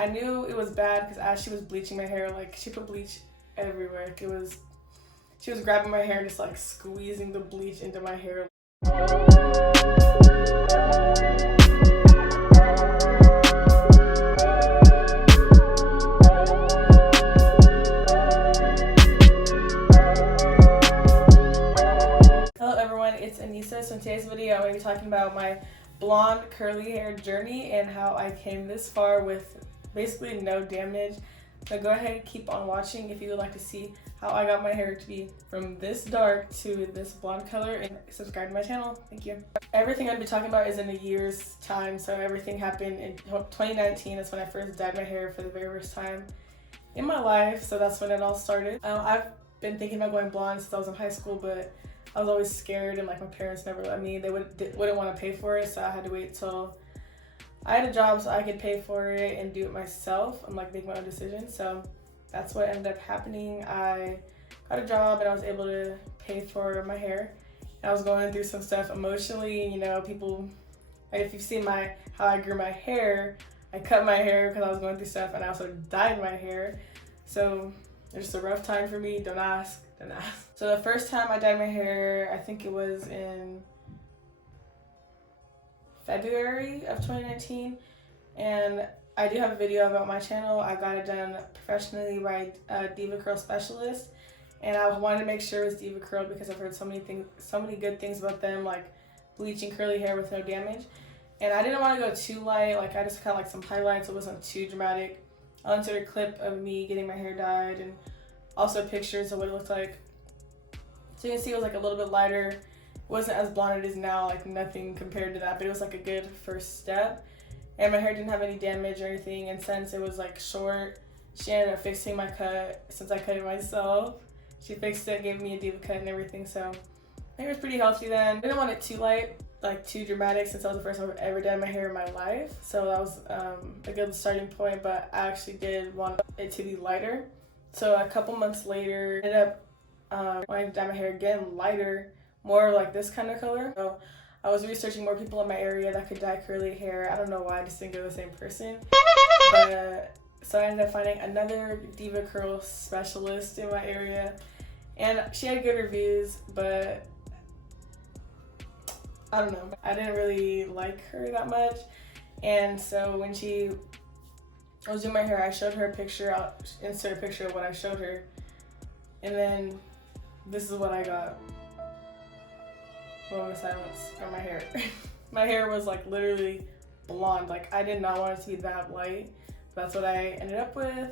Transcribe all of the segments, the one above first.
I knew it was bad because as she was bleaching my hair, like she put bleach everywhere. Like she was grabbing my hair and just like squeezing the bleach into my hair. Hello everyone, it's Anissa. So in today's video I'm going to be talking about my blonde curly hair journey and how I came this far with basically no damage. So go ahead and keep on watching if you would like to see how I got my hair to be from this dark to this blonde color, and subscribe to my channel. Thank you. Everything I'm going to be talking about is in a year's time, so everything happened in 2019. That's when I first dyed my hair for the very first time in my life, so that's when it all started. I've been thinking about going blonde since I was in high school, but I was always scared and like my parents never let me. They wouldn't want to pay for it, so I had to wait till I had a job so I could pay for it and do it myself and like make my own decisions. So that's what ended up happening. I got a job and I was able to pay for my hair. And I was going through some stuff emotionally, you know, people, like if you've seen how I grew my hair, I cut my hair because I was going through stuff, and I also dyed my hair. So it's just a rough time for me. Don't ask. So the first time I dyed my hair, I think it was in February of 2019, and I do have a video about my channel. I got it done professionally by a Diva Curl specialist, and I wanted to make sure it was Diva Curl because I've heard so many good things about them, like bleaching curly hair with no damage. And I didn't want to go too light, like I just kind of like some highlights. It wasn't too dramatic. I'll insert a clip of me getting my hair dyed and also pictures of what it looked like. So you can see it was like a little bit lighter. It wasn't as blonde as it is now, like nothing compared to that, but it was like a good first step. And my hair didn't have any damage or anything, and since it was like short, she ended up fixing my cut since I cut it myself. She fixed it, gave me a diva cut and everything, so my hair was pretty healthy then. I didn't want it too light, like too dramatic, since that was the first time I've ever dyed my hair in my life. So that was a good starting point, but I actually did want it to be lighter. So a couple months later, I ended up wanting to dye my hair again lighter, more like this kind of color. So I was researching more people in my area that could dye curly hair. I don't know why, I just didn't go to the same person. But so I ended up finding another Diva Curl specialist in my area, and she had good reviews, but I don't know, I didn't really like her that much. And so when I was doing my hair, I showed her a picture. I'll insert a picture of what I showed her, and then this is what I got. Moment of silence for my hair. My hair was like literally blonde. Like I did not want it to be that light. That's what I ended up with,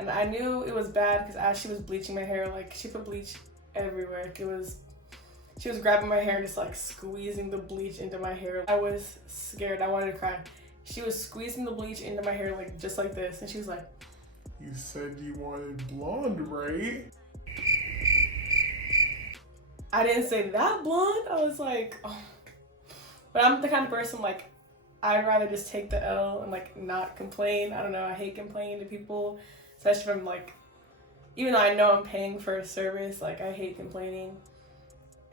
and I knew it was bad because as she was bleaching my hair, like she put bleach everywhere. Like she was grabbing my hair and just like squeezing the bleach into my hair. I was scared. I wanted to cry. She was squeezing the bleach into my hair like just like this, and she was like, "You said you wanted blonde, right?" I didn't say that blonde. I was like, oh. But I'm the kind of person like I'd rather just take the L and like not complain. I don't know, I hate complaining to people, especially from like, even though I know I'm paying for a service, like I hate complaining.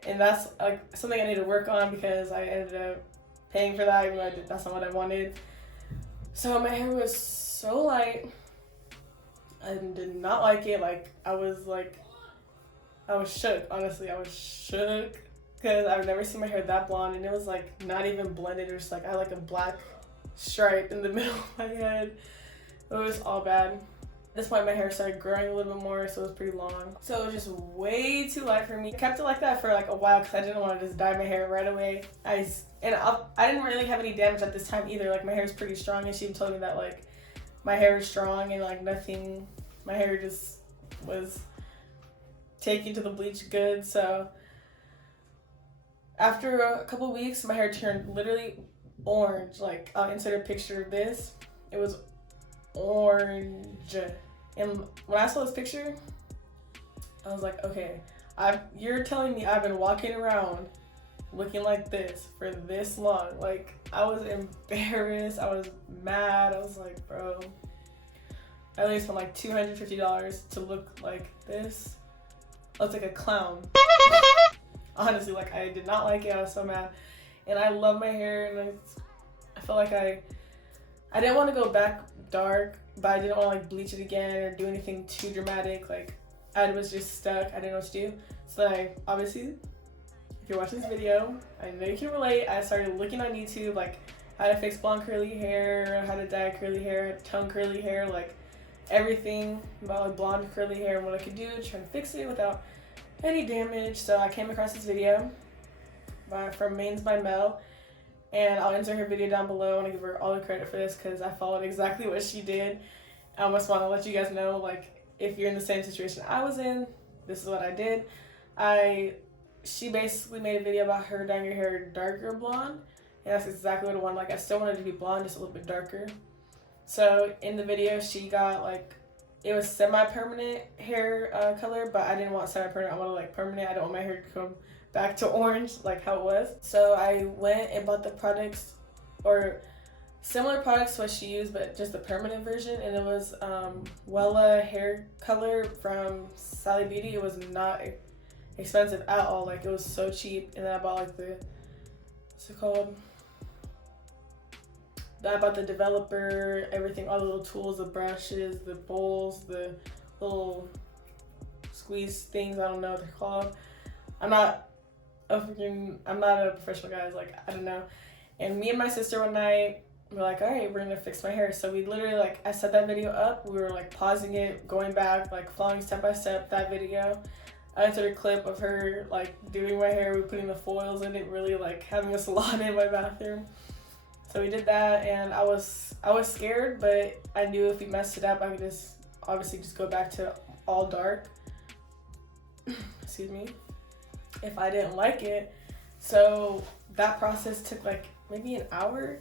And that's like something I need to work on because I ended up paying for that even though that's not what I wanted. So my hair was so light. I did not like it. Like I was shook, honestly. I was shook because I've never seen my hair that blonde, and it was like not even blended. It was like I had like a black stripe in the middle of my head. It was all bad. At this point my hair started growing a little bit more, so it was pretty long. So it was just way too light for me. I kept it like that for like a while because I didn't want to just dye my hair right away. I didn't really have any damage at this time either. Like my hair is pretty strong, and she told me that like my hair is strong and like nothing, my hair just was taken to the bleach good. So after a couple weeks, my hair turned literally orange. Like I'll insert a picture of this. It was orange. And when I saw this picture, I was like, okay, you're telling me I've been walking around looking like this for this long? Like I was embarrassed. I was mad. I was like, bro, I at least spent like $250 to look like this. I was like a clown. Honestly, like I did not like it. I was so mad, and I love my hair, and I felt like I I didn't want to go back dark, but I didn't want to like bleach it again or do anything too dramatic. Like I was just stuck. I didn't know what to do. So I obviously, if you're watching this video, I know you can relate. I started looking on YouTube like how to fix blonde curly hair, how to dye curly hair, tone curly hair, like everything about like blonde curly hair and what I could do, trying to fix it without any damage. So I came across this video from Mains by Mel, and I'll insert her video down below. I want to give her all the credit for this because I followed exactly what she did. I almost want to let you guys know, like, if you're in the same situation I was in, this is what I did. She basically made a video about her dyeing her hair darker blonde, and that's exactly what I wanted. Like, I still wanted it to be blonde, just a little bit darker. So in the video, she got like, it was semi-permanent hair color, but I didn't want semi-permanent. I wanted like permanent. I don't want my hair to come back to orange like how it was. So I went and bought the products, or similar products to what she used, but just the permanent version. And it was Wella hair color from Sally Beauty. It was not expensive at all. Like it was so cheap. And then I bought like the, what's it called? I bought the developer, everything, all the little tools, the brushes, the bowls, the little squeeze things. I don't know what they're called. I'm not a professional, guys. Like, I don't know. And me and my sister one night, we're like, all right, we're gonna fix my hair. So we literally, like, I set that video up. We were like pausing it, going back, like following step by step that video. I entered a clip of her like doing my hair. We were putting the foils in it, really like having a salon in my bathroom. So we did that, and I was scared, but I knew if we messed it up, I could just obviously just go back to all dark. Excuse me. If I didn't like it. So that process took like maybe an hour,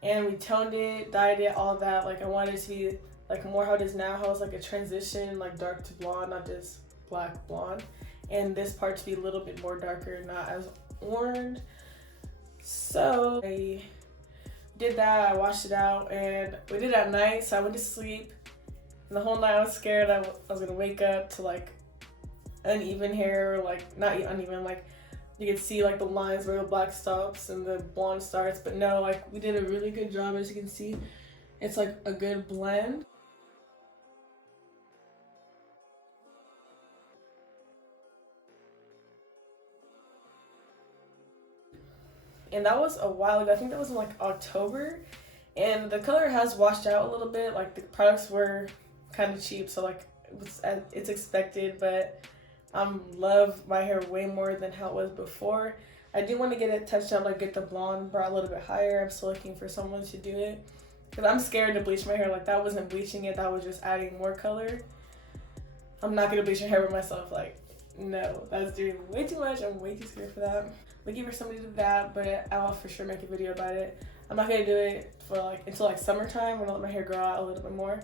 and we toned it, dyed it, all that. Like I wanted it to be like more how it is now, how it's like a transition, like dark to blonde, not just black blonde. And this part to be a little bit more darker, not as orange. So I did that, I washed it out, and we did it at night, so I went to sleep. And the whole night I was scared I was gonna wake up to like uneven hair, like not uneven, like you could see like the lines where the black stops and the blonde starts, but no, like we did a really good job. As you can see, it's like a good blend. And that was a while ago. I think that was in like October, and the color has washed out a little bit. Like the products were kind of cheap, so like it's expected, but love my hair way more than how it was before. I do want to get it touched up, like get the blonde brought a little bit higher. I'm still looking for someone to do it because I'm scared to bleach my hair. Like that wasn't bleaching it, that was just adding more color. I'm not gonna bleach your hair by myself. Like, no, that's doing way too much. I'm way too scared for that. Looking for somebody to do that, but I'll for sure make a video about it. I'm not gonna do it for like until like summertime. I'm gonna let my hair grow out a little bit more.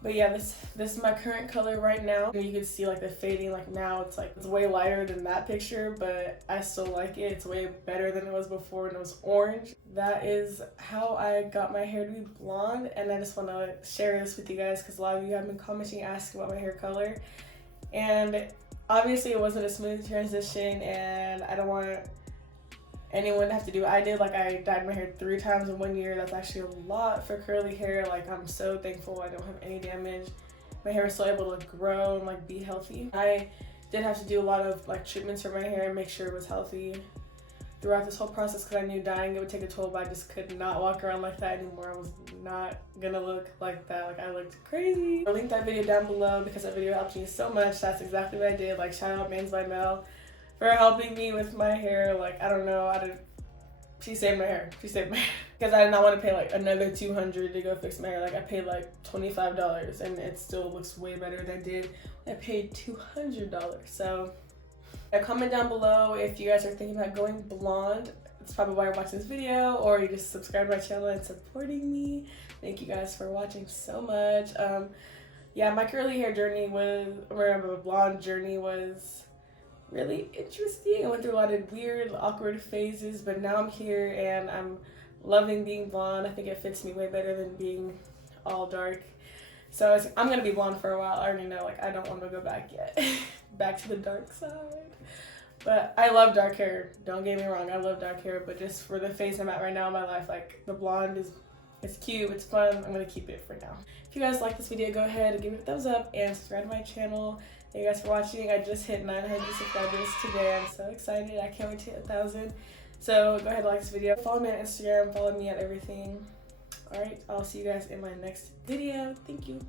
But yeah, this is my current color right now. You can see like the fading. Like now it's like it's way lighter than that picture, but I still like it. It's way better than it was before when it was orange. That is how I got my hair to be blonde, and I just want to share this with you guys because a lot of you have been commenting asking about my hair color, and obviously it wasn't a smooth transition, and I don't want anyone to have to do what I did. Like I dyed my hair 3 times in 1 year. That's actually a lot for curly hair. Like I'm so thankful I don't have any damage. My hair is still able to grow and like be healthy. I did have to do a lot of like treatments for my hair and make sure it was healthy throughout this whole process because I knew dyeing it would take a toll, but I just could not walk around like that anymore. I was not gonna look like that. Like I looked crazy. I'll link that video down below because that video helped me so much. That's exactly what I did. Like shout out Mains by Mel for helping me with my hair. Like I don't know, she saved my hair. She saved my hair. Because I did not want to pay like another $200 to go fix my hair. Like I paid like $25 and it still looks way better than I did. I paid $200. So comment down below if you guys are thinking about going blonde. It's probably why you're watching this video, or you just subscribe to my channel and supporting me. Thank you guys for watching so much. Yeah, my curly hair journey blonde journey was really interesting. I went through a lot of weird, awkward phases, but now I'm here and I'm loving being blonde. I think it fits me way better than being all dark. So I'm gonna be blonde for a while. I already know, like I don't want to go back yet. Back to the dark side. But I love dark hair. Don't get me wrong, I love dark hair, but just for the phase I'm at right now in my life, like the blonde is It's cute, it's fun. I'm gonna keep it for now. If you guys like this video, go ahead and give it a thumbs up and subscribe to my channel. Thank you guys for watching. I just hit 900 subscribers today. I'm so excited. I can't wait to hit 1,000. So go ahead and like this video. Follow me on Instagram. Follow me on everything. Alright, I'll see you guys in my next video. Thank you.